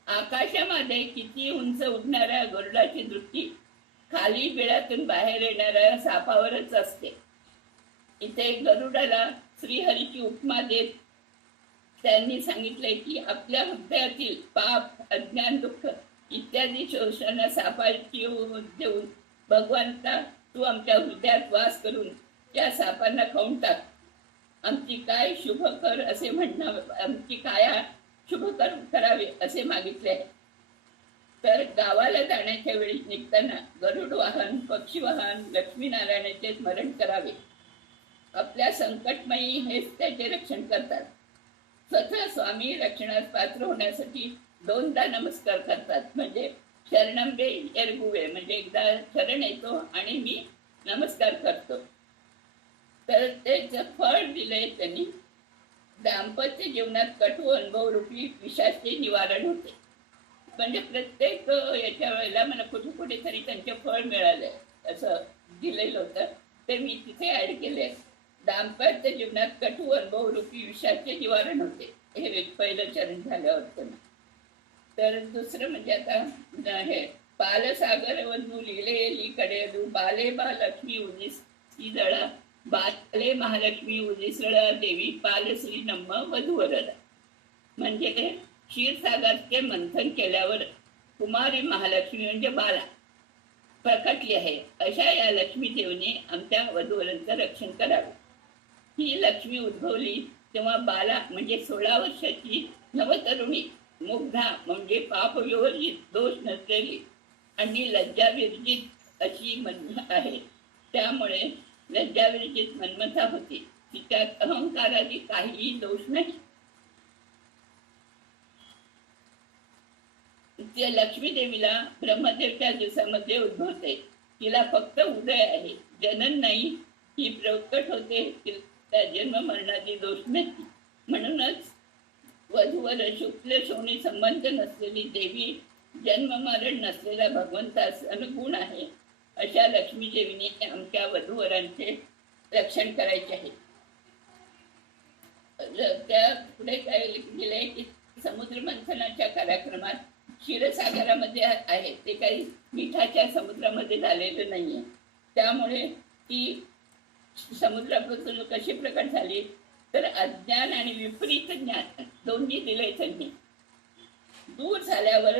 आकाशामध्ये किती उंच उडणाऱ्या गरुडाची दृष्टी खाली बिळातून बाहेर येणाऱ्या सापावरच असते. इथे गरुडाला श्रीहरीची उपमा देत त्यांनी सांगितलंय की आपल्या हृदयातील पाप, अज्ञान, दुःख इत्यादी शोषणाला सापाची देऊन भगवंता तू आमच्या हृदयात वास करून त्या सापांना खाऊन टाक. आमची काय शुभ कर असे म्हणणं, आमची काया शुभ करावे असे मागितले आहे. तर गावाला जाण्याच्या वेळी निघताना गरुड वाहन, पक्षी वाहन, लक्ष्मीनारायणाचे स्मरण करावे. आपल्या संकटमयी हेच त्याचे रक्षण करतात. स्वतः स्वामी रक्षणास पात्र होण्यासाठी 2दा नमस्कार करतात. म्हणजे शरणंबे एरगुवे, म्हणजे एकदा शरण येतो आणि मी नमस्कार करतो. तर त्याचं फळ दिलंय त्यांनी. दाम्पत्य जीवनात कटू अनुभव रूपी विषाचे निवारण होते. म्हणजे प्रत्येक याच्या वेळेला मला कुठे कुठेतरी त्यांचे फळ मिळालंय असं दिलेलं होतं, ते मी तिथे ऍड केले. दाम्पत्य जीवनात कटू अनुभव रूपी विषाचे निवारण होते, हे पहिलं चरण झाल्यावर. तर दुसरं म्हणजे आता हे पालसागर वधू लिहिलेली कडेलू बाले महालक्ष्मी उदिसी दळा, बाले महालक्ष्मी उदिसळा देवी पालश्री नम्म वधूवरला. म्हणजे क्षीरसागरचे मंथन केल्यावर कुमारी महालक्ष्मी म्हणजे बाला प्रकटली आहे. अशा या लक्ष्मी देवीने आमच्या वधूवरांचं रक्षण करावे. ही लक्ष्मी उद्भवली तेव्हा बाला म्हणजे 16 वर्षाची नवतरुणी, मुग्धा म्हणजे पापविवर्जित, दोष नसलेली आणि लज्जाविर्जित अशी आहे. त्यामुळे लज्जाविर्जित मन्मथा होती. तिच्यात अहंकारादी काहीही दोष नाही. त्या लक्ष्मी देवीला ब्रह्मदेवच्या दिवसामध्ये उद्भवते. तिला फक्त उदय आहे, जनन नाही. ही प्रकट होते, तिला जन्म मरणाची दोष नाही. म्हणूनच वधूवर शुक्ल शोणी संबंध नसलेली देवी, जन्म मरण नसलेला भगवंतास अनुगुण आहे. अशा लक्ष्मी देवीने आमच्या वधूवरांचे रक्षण करायचे आहे. त्या पुढे काय लिहिलंय की समुद्र मंथनाच्या कार्यक्रमात क्षीरसागरामध्ये आहे, ते काही मिठाच्या समुद्रामध्ये झालेलं नाहीये. त्यामुळे ती समुद्रापासून कशी प्रकट झाली तर अज्ञान आणि विपरीत ज्ञान दोन्ही दिले त्यांनी. दूर झाल्यावर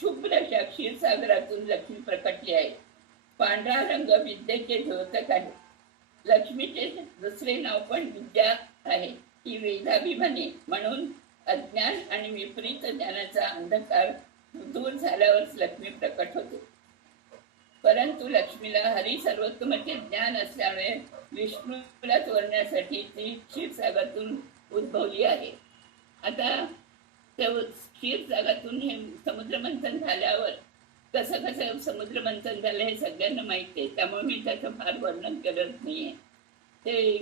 शुभ्र अशा क्षीरसागरातून लक्ष्मी प्रकटली आहे. पांढरा रंग विद्येचे द्योतक आहे. लक्ष्मीचे दुसरे नाव पण विद्या आहे. ही वेदाभिमानी, म्हणून अज्ञान आणि विपरीत ज्ञानाचा अंधकार दूर झाल्यावरच लक्ष्मी प्रकट होते. परंतु लक्ष्मीला हरी सर्वोत्तमाचे ज्ञान असल्यामुळे विष्णूला चोरण्यासाठी ती क्षीरसागरातून उद्भवली आहे. आता क्षीरसागरातून हे समुद्रमंथन झाल्यावर कसं कसं समुद्रमंथन झालं हे सगळ्यांना माहिती आहे, त्यामुळे मी त्याचं फार वर्णन करत नाहीये. ते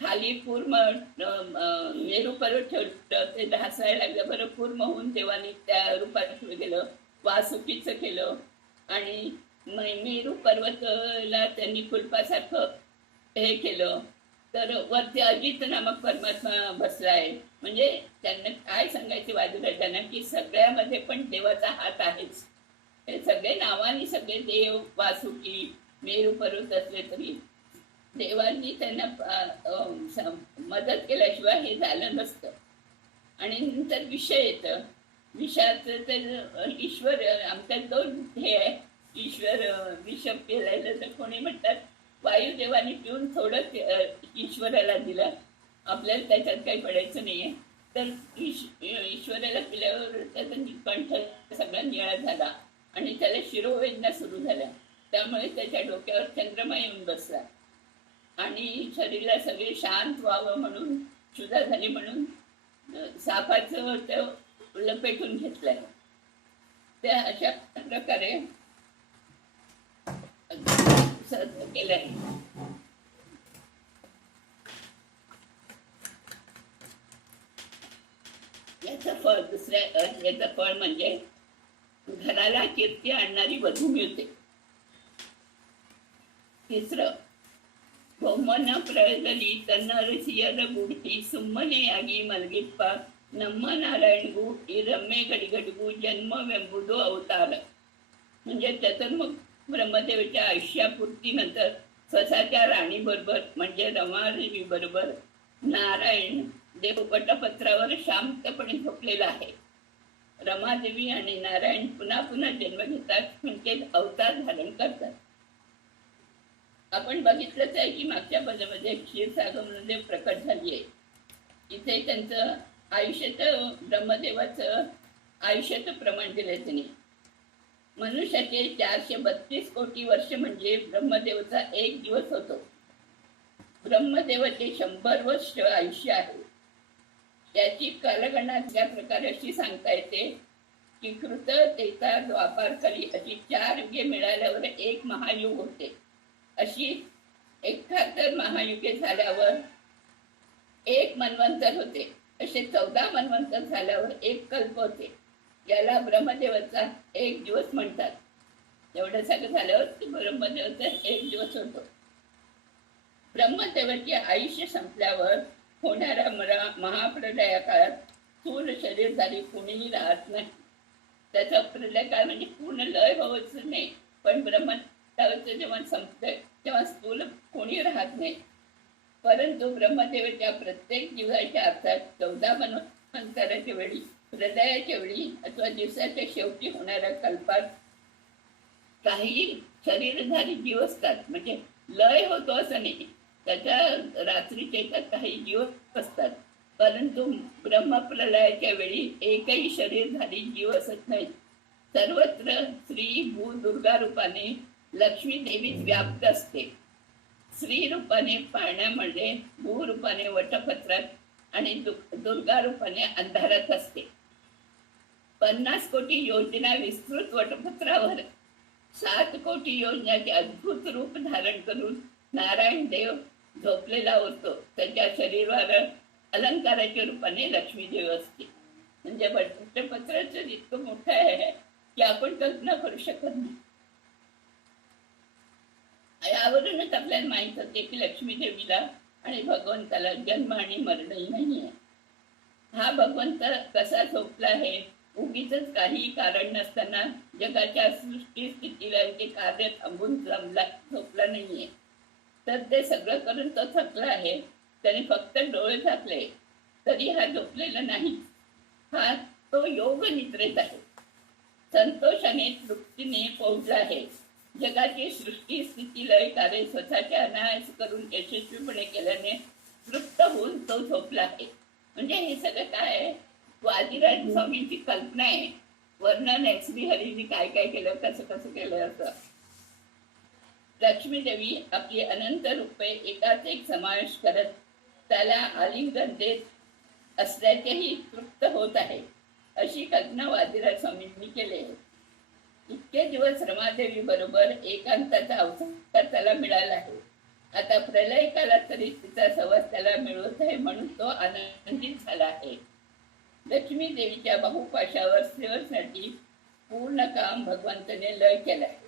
खाली पूर्व मेरू पर्वत ठेवलं, ते ढासायला लागलं. बरं, पूर्व होऊन देवानी त्या रूपात गेलं, वासुकीचं केलं आणि मेरू पर्वतला त्यांनी कुलपासारखं हे केलं. तर वरती अजित नामक परमात्मा बसलाय. म्हणजे त्यांना काय सांगायचे वादुराजांना की सगळ्यामध्ये पण देवाचा हात आहेच. हे सगळे नावानी सगळे देव, वासुकी, मेरू पर्वत असले तरी देवांनी त्यांना मदत केल्याशिवाय हे झालं नसतं. आणि नंतर विषय येतं. विषयात तर ईश्वर आमच्यात 2 हे आहे. ईश्वर विष पेलायला तर कोणी म्हणतात वायुदेवाने पिऊन थोडं ईश्वराला दिलं, आपल्याला त्याच्यात काही पडायचं नाहीये. तर ईश्वराला पिल्यावर त्याचा कंठ सगळा निळा झाला आणि त्याला शिरोवेदना सुरू झाल्या. त्यामुळे त्याच्या डोक्यावर चंद्रमा येऊन बसला आणि शरीराला सगळे शांत व्हावं म्हणून, क्षुधा झाली म्हणून सापाचं ते लपेटून घेतलंय. त्या अशा प्रकारे केलंय. याचं फळ याचं फळ म्हणजे घराला कीर्ती आणणारी वधू मिळते. तिसरं, भौमन प्रयजली तन्नरसियर गुढी सुम्मने यागी मलगिप्पा नम्म नारायण गु ही रम्मे गडगडगु जन्म व्यंबुदो अवतार. म्हणजे त्यातून मग ब्रह्मदेवाच्या आयुष्यापूर्ती नंतर स्वतःच्या राणीबरोबर म्हणजे रमादेवी बरोबर नारायण देव वटपत्रावर शांतपणे झोपलेला आहे. रमादेवी आणि नारायण पुन्हा पुन्हा जन्म घेतात, म्हणजे अवतार धारण करतात. आपण बघितलंच आहे की मागच्या पदामध्ये क्षीरसागरमध्ये प्रकट झाली आहे. इथे त्यांचं आयुष्याचं ब्रह्मदेवाचं आयुष्याचं प्रमाण दिलंय त्यांनी. मनुष्याचे 432 कोटी वर्ष म्हणजे ब्रह्मदेवाचा एक दिवस होतो. ब्रह्मदेवाचे 100 वर्ष आयुष्य आहे. त्याची कालगणना या प्रकारे अशी सांगता येते की कृत, त्रेता, द्वापार, कली अशी 4 युगे मिळाल्यावर एक महायुग होते. अशी 71 महायुगे झाल्यावर एक मन्वंतर होते. असे 14 मन्वंतर झाल्यावर एक कल्प होते. याला ब्रह्मदेवाचा एक दिवस म्हणतात. एवढं सगळं झाल्यावर ब्रह्मदेवाचा एक दिवस होतो. ब्रह्मदेवाचे आयुष्य संपल्यावर होणाऱ्या महाप्रलया काळात स्थूल शरीरधारी कोणीही राहत नाही. त्याचा प्रलय काळ म्हणजे पूर्ण लय होच नाही, पण ब्रह्मदेवाचं जेव्हा संपतंय तेव्हा स्थूल कोणी राहत नाही. परंतु ब्रह्मदेवाच्या प्रत्येक जीवाच्या अर्थात 14 मन्वंतराच्या वेळी, प्रलयाच्या वेळी अथवा दिवसाच्या शेवटी होणाऱ्या कल्पात काही शरीरधारी जीव असतात. म्हणजे लय होतो असं नाही, त्याच्या रात्रीच्या याच्यात काही जीव असतात. परंतु ब्रह्मप्रलयाच्या वेळी एकही शरीरधारी जीव असत नाही. सर्वत्र श्री भू दुर्गा रूपाने लक्ष्मी देवीच व्याप्त असते. श्री रूपाने पाण्यामध्ये, भू रूपाने वटपत्रात आणि दुर्गा रूपाने अंधारात असते. 50 कोटी योजना विस्तृत वटपत्रावर 7 कोटी योजनाचे अद्भुत रूप धारण करून नारायण देव झोपलेला होतो. त्याच्या शरीरावर अलंकाराच्या रूपाने लक्ष्मी देव असते. म्हणजे वटपत्राचं इतकं मोठं आहे की आपण कल्पना करू शकत नाही. यावरूनच आपल्याला माहित होते की लक्ष्मी देवीला आणि भगवंताला जन्म आणि मरणही नाही आहे. हा भगवंत कसा झोपला आहे, उगीच काही कारण नसताना जगाच्या सृष्टी स्थितीला ते कार्य थांबून झोपला नाहीये. तर ते सगळं करून तो थकला आहे. त्याने फक्त डोळे झाकले तरी हा झोपलेला नाही. हा तो योग निद्रेत आहे. संतोषाने तृप्तीने पोहोचला आहे. जगाची सृष्टी स्थिती लय कार्य स्वतःच्या अनायास करून यशस्वीपणे केल्याने तृप्त होऊन तो झोपला आहे. म्हणजे हे सगळं काय आहे, वादिराज स्वामींची कल्पना आहे. वर्णन आहे श्रीहरींनी काय काय केलं, कसं कसं केलं असं. लक्ष्मी देवी आपली अनंत रूपे एकाच एक समावेश करत त्याला आलिंगन देत असल्याचेही तृप्त होत आहे, अशी कल्पना वादिराज स्वामींनी केली आहे. इतके दिवस रमादेवी बरोबर एकांताचा अवसर त्याला मिळाला आहे. आता प्रलय काळात तरी तिचा सहवास त्याला मिळवत आहे, म्हणून तो आनंदित झाला आहे. लक्ष्मी देवीच्या बहुपाशावर सेवेसाठी पूर्ण काम भगवंताने लय केलं आहे.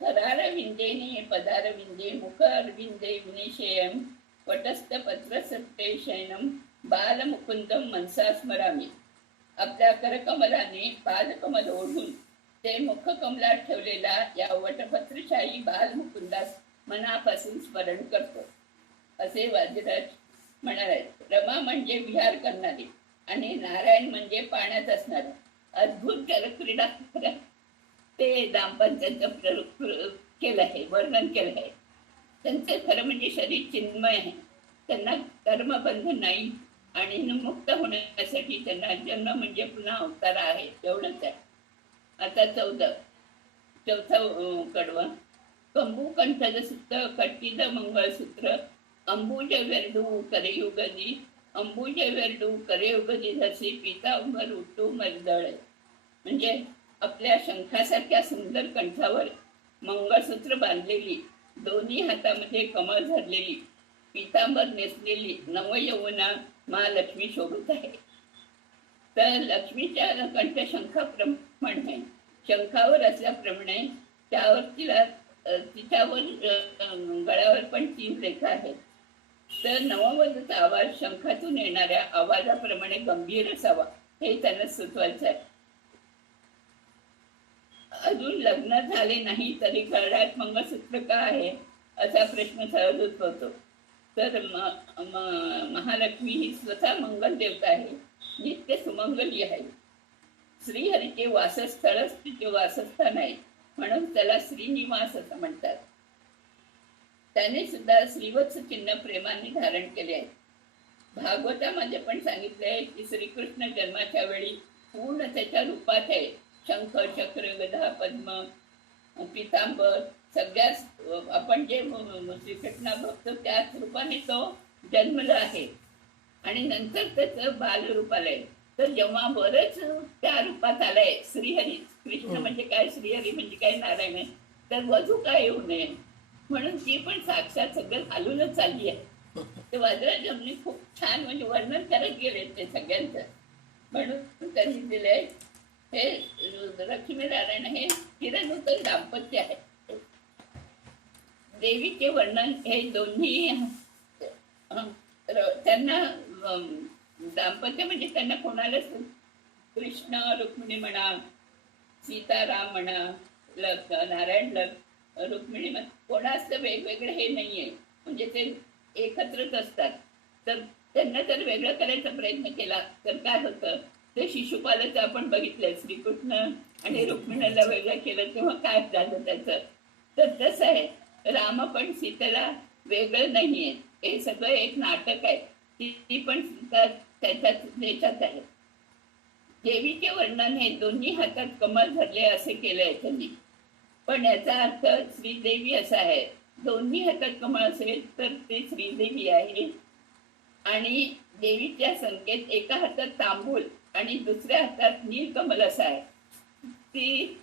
करार विंदेने पदार विंदे मुख अरविंदे विनिशयम वटस्थ पत्रसत्ते शयनम बालमुकुंदम मनसा स्मरामी. आपल्या करकमलाने बालकमल ओढून ते मुखकमलात ठेवलेला या वटपत्रशाही बालमुकुंदास मनापासून स्मरण करतो, असे वादिराज म्हणाले. रमा म्हणजे विहार करणारी आणि नारायण म्हणजे पाण्यात असणारा. अद्भुत जलक्रीडा ते दाम्पत्याचं केलं आहे, वर्णन केलं आहे. त्यांचे खरं म्हणजे शरीर चिन्मय आहे. त्यांना कर्मबंध नाही आणि मुक्त होण्यासाठी त्यांना जन्म म्हणजे पुन्हा अवतार आहे, एवढंच आहे. आता चौथं कडवं. कंबूकंठद सुत कट्टिद मंगळसूत्र अंबुज वेरडू करेयुगदी अंबुज वेरडू करेयुगदी धसी पितांबर उठू मरदळ. म्हणजे आपल्या शंखासारख्या सुंदर कंठावर मंगळसूत्र बांधलेली, दोन्ही हातामध्ये कमळ धरलेली, पितांबर नेसलेली नवयौवना महालक्ष्मी शोभत आहे. तर लक्ष्मीच्या कंठ शंखाप्रमाणे, शंखावर असल्याप्रमाणे त्यावर तिच्यावर गळ्यावर पण 3 रेखा आहेत. तर नववधूचा आवाज शंखातून येणाऱ्या आवाजाप्रमाणे गंभीर असावा, हे त्यांना सुचवायचं आहे. अजून लग्न झाले नाही तरी गळ्यात मंगळसूत्र का आहे असा प्रश्न सहज उद्भवतो. तर महालक्ष्मी ही स्वतः मंगल देवता आहे, नित्य सुमंगली आहे. श्रीहरीचे वासस्थळच तिचे वासस्थान आहे, म्हणून त्याला श्रीनिवास असं म्हणतात. त्याने सुद्धा श्रीवत्स चिन्ह प्रेमाने धारण केले आहे. भागवतामध्ये पण सांगितले आहे की श्रीकृष्ण जन्माच्या वेळी पूर्ण त्याच्या रूपात आहे. शंख, चक्र, गदा, पद्म, पितांबर सगळ्याच आपण जे श्रीकृष्णा बघतो त्याच रूपाने तो जन्मला आहे. आणि नंतर त्याचं बालरूप आलंय. तर जेव्हा बरंच त्या रूपात आलंय श्रीहरी, कृष्ण म्हणजे काय, श्रीहरी म्हणजे काय, नारायण आहे, तर वधू काय येऊ नये म्हणून ती पण साक्षात सगळं घालूनच चालली आहे. ते वाजरा जमनी खूप छान म्हणजे वर्णन करत गेले ते सगळ्यांचं. म्हणून त्यांनी दिलंय हे लक्ष्मीनारायण हे चिरनूतन दाम्पत्य आहे. देवीचे वर्णन हे दोन्ही त्यांना दाम्पत्य म्हणजे त्यांना कोणालाच कृष्ण रुक्मिणी म्हणा, सीताराम म्हणा, नारायण रुक्मिणी कोणाच वेगवेगळं हे नाहीये, म्हणजे ते एकत्रच असतात. तर त्यांना जर वेगळं करायचा प्रयत्न केला तर काय होतं, ते शिशुपालाचं आपण बघितलंय. श्रीकृष्ण आणि रुक्मिणीला वेगळं केलं तेव्हा काय झालं त्याचं. तर तसं आहे, राम पण सीतेला वेगळं नाहीये, हे सगळं एक नाटक आहे. ती पण सीता त्याच्याच देशात आहे. देवीचे वर्णन हे दोन्ही हातात कमल धरले असे केलंय त्यांनी, पण याचा अर्थ श्रीदेवी असा आहे. दोन्ही हातात कमळ असेल तर ते श्रीदेवी आहे. आणि देवीच्या संकेत एका हातात तांबूल आणि दुसऱ्या हातात नीलकमल असा आहे. ती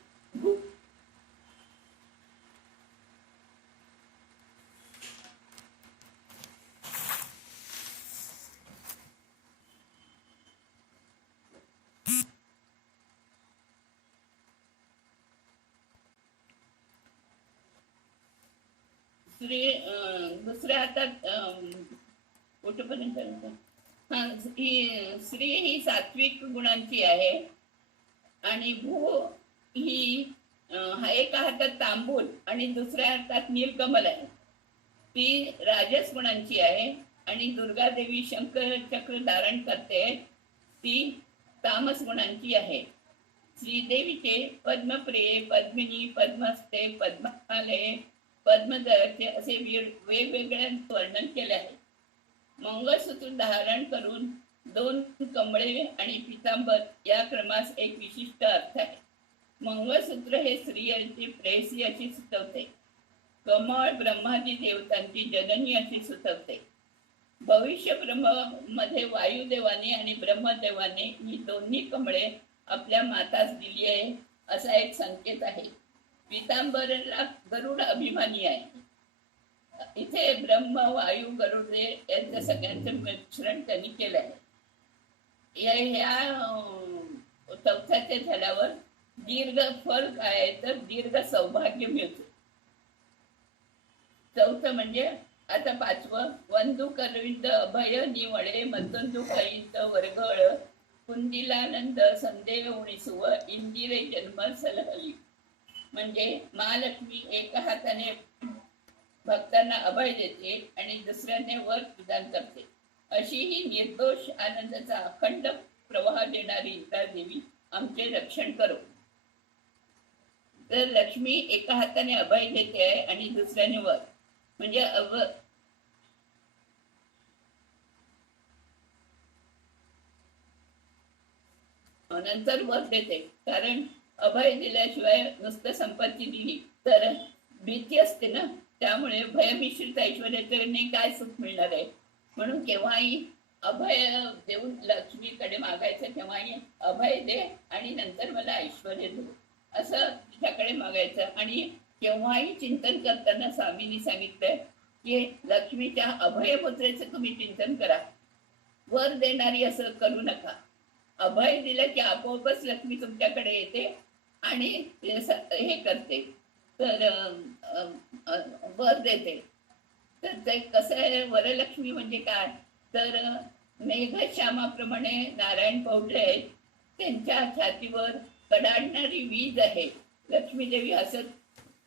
दुसऱ्या हातात कुठपर्यंत स्त्री ही सात्विक गुणांची आहे आणि भू ही एका हातात तांबूल आणि दुसऱ्या हातात नीलकमल आहे. ती राजस गुणांची आहे. आणि दुर्गा देवी शंकर चक्र धारण करते, ती तामस गुणांची आहे. श्रीदेवीचे पद्मप्रिये, पद्मिनी, पद्मस्ते, पद्मालये, पद्मदळचे असे वेगवेगळे वर्णन केले आहे. मंगळसूत्र धारण करून 2 कमळे आणि पितांबर या क्रमास एक विशिष्ट अर्थ आहे. मंगळसूत्र हे स्त्रियांची प्रेयसी अशी सुचवते. कमळ ब्रह्मादी देवतांची जननी अशी सुचवते. भविष्य ब्रह्म मध्ये वायुदेवाने आणि ब्रह्मदेवाने ही दोन्ही कमळे आपल्या मातास दिली आहे असा एक संकेत आहे. पितांबरला गरुड अभिमानी आहे. इथे ब्रह्म, वायू, गरुड यांच्या सगळ्यांचं मिश्रण त्यांनी केलं आहे. ह्या चौथ्याचे झाल्यावर दीर्घ फल काय आहे तर दीर्घ सौभाग्य मिळते. चौथं म्हणजे आता 5वं, वंदू करविंद अभय निवळे मतंदू कैंत वर्गळ कुंदिलानंद संदेह उणिसुव इंदिरे जन्म सलहली. म्हणजे महालक्ष्मी एका हाताने भक्तांना अभय देते आणि दुसऱ्याने वर प्रदान करते. अशी ही निर्दोष आनंदाचा अखंड प्रवाह देणारी इंद्रा देवी आमचे रक्षण करो. तर लक्ष्मी एका हाताने अभय देते आहे आणि दुसऱ्याने वर, म्हणजे नंतर वर देते. कारण अभय दिल्याशिवाय नुसतं संपत्ती दिली तर भीती असते ना, त्यामुळे भयमिश्रित ऐश्वर्याने काय सुख मिळणार आहे. म्हणून केव्हाही अभय देऊन लक्ष्मीकडे मागायचं, केव्हाही अभय दे आणि नंतर मला ऐश्वर दे असं तिच्याकडे मागायचं. आणि केव्हाही चिंतन करताना स्वामींनी सांगितलंय की लक्ष्मीच्या अभय मुद्रेचं तुम्ही चिंतन करा, वर देणारी असं करू नका. अभय दिलं की आपोआपच लक्ष्मी तुमच्याकडे येते आणि हे करते, तर वर देते. तर ते कसं आहे, वरलक्ष्मी म्हणजे काय तर मेघश्यामाप्रमाणे नारायण पौढे आहेत, त्यांच्या छातीवर कडाडणारी वीज आहे लक्ष्मी देवी हसत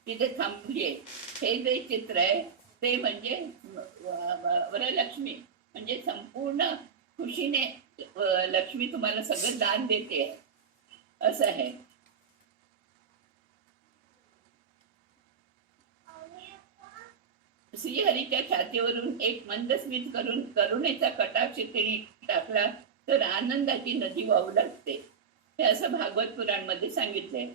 तिथे थांबली आहे. हे जे चित्र आहे ते म्हणजे वरलक्ष्मी, म्हणजे संपूर्ण खुशीने लक्ष्मी तुम्हाला सगळं दान देते असं आहे. श्रीहरीच्या छातीवरून एक मंद स्मित करून करुणेचा कटाक्ष तिने टाकला तर आनंदाची नदी वाहू लागते. हे असं भागवत पुराणमध्ये सांगितलंय.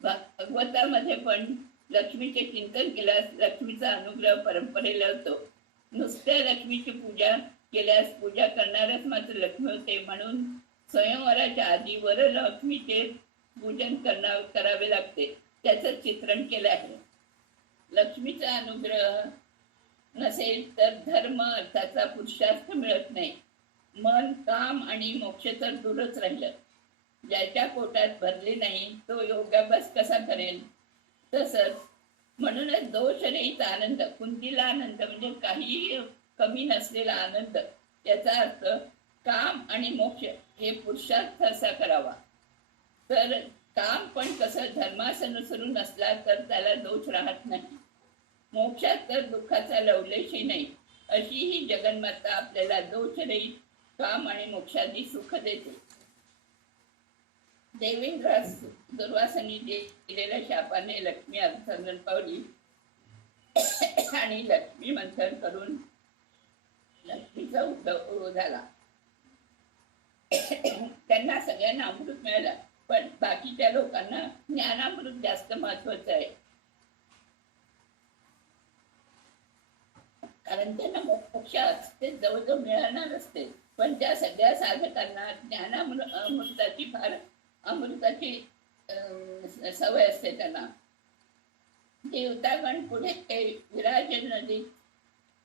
भागवतामध्ये पण लक्ष्मीचे चिंतन केल्यास लक्ष्मीचा अनुग्रह परंपरेला होतो. नुसत्या लक्ष्मीची पूजा केल्यास पूजा करणारच मात्र लक्ष्मी होते, म्हणून स्वयंवराच्या आधी वरलक्ष्मीचे पूजन करावे लागते. त्याचं चित्रण केलं आहे. लक्ष्मीचा अनुग्रह नसेल तर धर्म अर्थाचा पुरुषार्थ मिळत नाही. मन, काम आणि मोक्ष तर दूरच राहिलं. ज्याच्या पोटात भरले नाही तो योगाभ्यास कसा करेल? तसंच म्हणूनच दोषरहित आनंद, कुंतीला आनंद म्हणजे काही कमी नसलेला आनंद, याचा अर्थ काम आणि मोक्ष हे पुरुषार्थ असा करावा. तर काम पण कसं धर्मानुसरून असला तर त्याला दोष राहत नाही. मोक्षात तर दुःखाचा लवलेशही नाही. अशी ही जगन्माता आपल्याला दोषरहित काम आणि मोक्षादी सुख देते. देवेंद्रास दुर्वासांनी दिलेल्या शापाने लक्ष्मी अर्थार्जन पावली आणि लक्ष्मी मंथन करून लक्ष्मीचा उद्भव झाला. त्यांना सगळ्यांना अमृत मिळालं, पण बाकीच्या लोकांना ज्ञानामृत जास्त महत्वाचं आहे. कारण त्यांना मोक्ष असते जवळजवळ मिळणार असते, पण त्या सगळ्या साधकांना ज्ञानामृताची फार अमृताची सवय असते. त्यांना देवतागण पुढे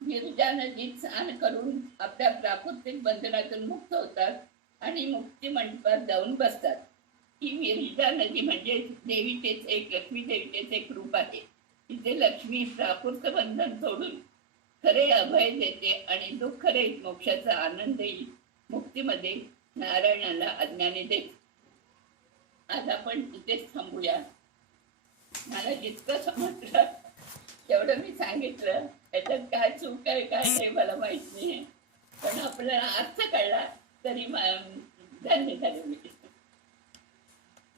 विरजा नदीत स्नान करून आपल्या प्राकृतिक बंधनातून मुक्त होतात आणि मुक्ती मंडपात जाऊन बसतात. ही विरजा नदी म्हणजे देवीचेच एक, लक्ष्मी देवीचेच एक रूप आहे. इथे लक्ष्मी प्राकृत बंधन सोडून खरे अभय देते आणि दुःख रहित मोक्षाचा आनंदही मुक्तीमध्ये नारायणाला आज्ञाने देते. आज आपण इथेच थांबूया. मला जितकं समजलं तेवढं मी सांगितलं. याच्यात काय चूक आहे काय नाही मला माहित नाही, पण आपल्याला अर्थ कळला तरी धन्य झाले मी.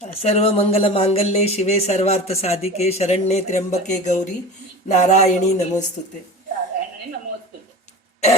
सर्व मंगल मांगल्ये शिवे सर्वार्थ साधिके शरण्ये त्र्यंबके गौरी नारायणी नमोस्तुते. नारायणाने नमोस्तुते.